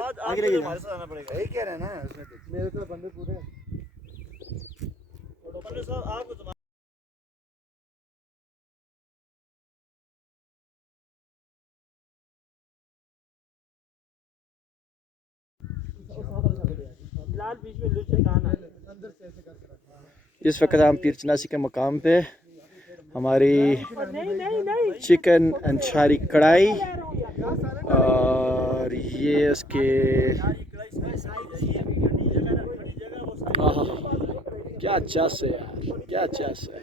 आगे लेके हमारे साथ आना पड़ेगा। यही कह रहे हैं ना उसमें तो। मेरे तो बंदे पूरे पंडित साहब आपको लाल बीच में लुच दाना अंदर से ऐसे करके रखा। इस वक्त हम पीरचनासी के मकाम पे हमारी चिकन अंचारी कढ़ाई और ये उसके क्या चस है यार, क्या चस है।